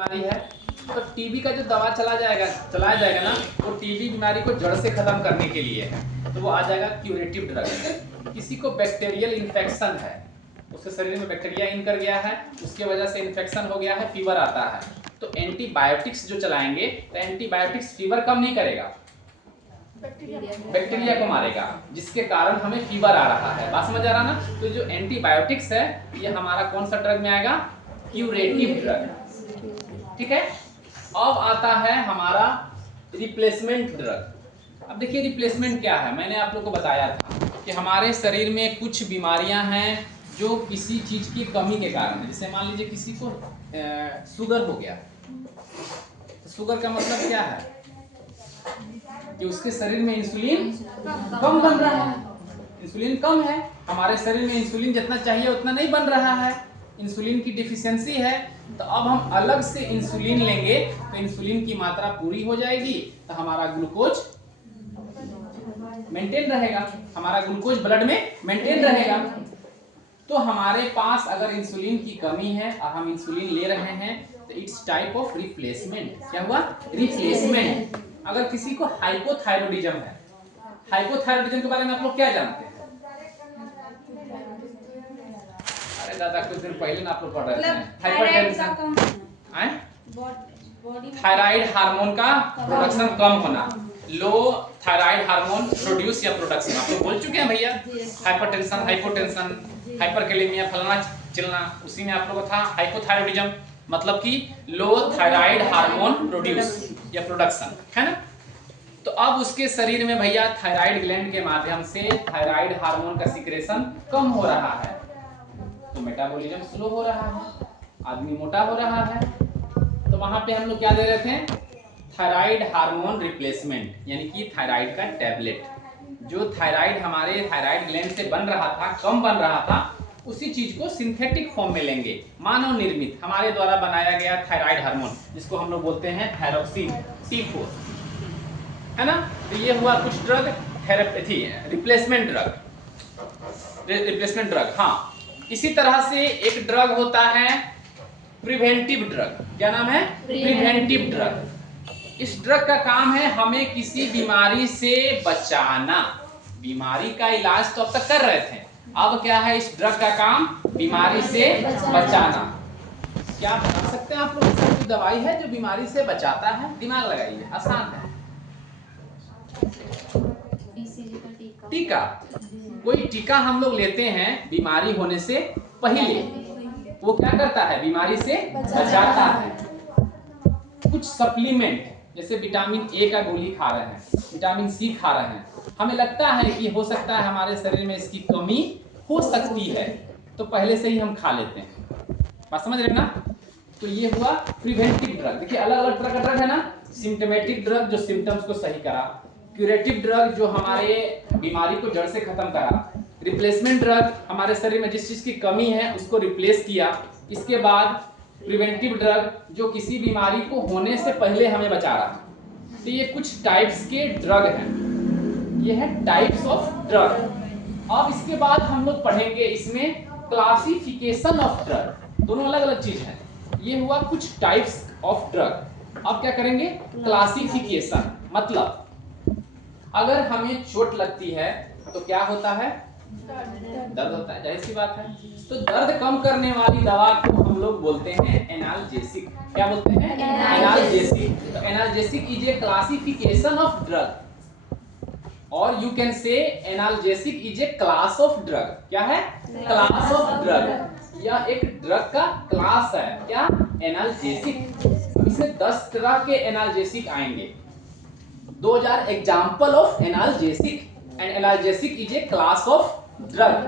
बीमारी है, तो टीबी का जो दवा चलाया जाएगा ना, वो टीबी बीमारी को जड़ से खत्म करने के लिए है, तो वो आ जाएगा क्यूरेटिव ड्रग। किसी को बैक्टीरियल इन्फेक्शन है, उसके शरीर में बैक्टीरिया इन कर गया है, उसके वजह से इन्फेक्शन हो गया है, फीवर आता है, तो एंटीबायोटिक्स जो चलाएंगे, तो एंटीबायोटिक्स फीवर कम नहीं करेगा, बैक्टीरिया को मारेगा, जिसके कारण हमें फीवर आ रहा है। बात समझ आ रहा ना? तो जो एंटीबायोटिक्स है, ये हमारा कौन सा ड्रग में आएगा? Curative drug. ठीक है। अब आता है हमारा रिप्लेसमेंट ड्रग। अब देखिए रिप्लेसमेंट क्या है, मैंने आप लोग को बताया था कि हमारे शरीर में कुछ बीमारियां हैं जो किसी चीज की कमी के कारण है। जैसे मान लीजिए किसी को शुगर हो गया, तो शुगर का मतलब क्या है कि उसके शरीर में इंसुलिन कम बन रहा है, इंसुलिन कम है, हमारे शरीर में इंसुलिन जितना चाहिए उतना नहीं बन रहा है, इंसुलिन की डिफिशियंसी है। तो अब हम अलग से इंसुलिन लेंगे तो इंसुलिन की मात्रा पूरी हो जाएगी, तो हमारा ग्लूकोज मेंटेन रहेगा, हमारा ग्लूकोज ब्लड में मेंटेन रहेगा। तो हमारे पास अगर इंसुलिन की कमी है और हम इंसुलिन ले रहे हैं, तो इट्स टाइप ऑफ रिप्लेसमेंट। क्या हुआ? रिप्लेसमेंट। अगर किसी को हाइपोथायरॉयडिज्म है, हाइपोथायरॉयडिज्म के बारे में आप लोग क्या जानते हैं? अरे दादा कुछ दिन पहले ना आप लोग पढ़ रहे थे, हाइपरटेंशन, थायराइड हार्मोन का प्रोडक्शन कम होना, लो थायराइड हार्मोन प्रोड्यूस या प्रोडक्शन, आप लोग बोल चुके हैं भैया। हाइपरटेंशन, हाइपोटेंशन, हाइपरकैलेमिया, फलाना चिलना, उसी में आप लोगों को था हाइपोथायरॉयडिज्म, मतलब कि लो थायराइड हार्मोन प्रोड्यूस या प्रोडक्शन, है ना। तो अब उसके शरीर में भैया थायराइड ग्लैंड के माध्यम से थायराइड हार्मोन का सिक्रेशन कम हो रहा है, तो मेटाबॉलिज्म स्लो हो रहा है, आदमी मोटा हो रहा है। तो वहां पे हम लोग क्या दे रहे थे? थायराइड हार्मोन रिप्लेसमेंट, यानी कि थायराइड का टैबलेट। जो थायराइड हमारे थायराइड ग्लैंड से बन रहा था, कम बन रहा था, उसी चीज को सिंथेटिक फॉर्म में लेंगे, मानव निर्मित हमारे द्वारा बनाया गया थायराइड हार्मोन, जिसको हम लोग बोलते हैं थायरोक्सिन T4, है ना। तो ये हुआ कुछ ड्रग थेरेपी, रिप्लेसमेंट ड्रग। हाँ, इसी तरह से एक ड्रग होता है प्रिवेंटिव ड्रग। क्या नाम है? Preventive drug. इस ड्रग का काम है हमें किसी बीमारी से बचाना। बीमारी का इलाज तो अब तक कर रहे थे, अब क्या है इस ड्रग का काम? बीमारी से बचाना। क्या बता सकते हैं आप लोग? कोई दवाई है जो बीमारी से बचाता है? दिमाग लगाइए, आसान है। टीका। कोई टीका हम लोग लेते हैं बीमारी होने से पहले, वो क्या करता है? बीमारी से बचाता है। कुछ सप्लीमेंट, जैसे विटामिन ए का गोली खा रहे हैं, विटामिन सी खा रहे हैं, हमें लगता है कि हो सकता है हमारे शरीर में इसकी कमी हो सकती है, तो पहले से ही हम खा लेते हैं। बात समझ रहे ना? तो ये हुआ प्रिवेंटिव ड्रग। देखिए अलग अलग तरह का ड्रग है ना। सिम्टोमेटिक ड्रग जो सिम्टम्स को सही करा, क्यूरेटिव ड्रग जो हमारे बीमारी को जड़ से खत्म करा, रिप्लेसमेंट ड्रग हमारे शरीर में जिस चीज की कमी है उसको रिप्लेस किया, इसके बाद प्रिवेंटिव ड्रग जो किसी बीमारी को होने से पहले हमें बचा रहा। तो ये कुछ टाइप्स के ड्रग हैं, ये है टाइप्स ऑफ ड्रग। अब इसके बाद हम लोग पढ़ेंगे इसमें क्लासिफिकेशन ऑफ ड्रग, दोनों अलग अलग चीज है। ये हुआ कुछ टाइप्स ऑफ ड्रग। अब क्या करेंगे? क्लासिफिकेशन। मतलब अगर हमें चोट लगती है तो क्या होता है? दर्द होता है, जाहिर सी बात है। तो दर्द कम करने वाली दवा को हम लोग बोलते हैं एनाल्जेसिक। क्या बोलते हैं? एनाल्जेसिक। तो analgesic is a classification of drug, और you can say analgesic is a class of drug. क्या है? Class of drug. यह एक ड्रग का क्लास है। क्या? एनाल्जेसिक। इसमें 10 तरह के एनाल्जेसिक आएंगे। Those are example of analgesic, and analgesic is a class of drug.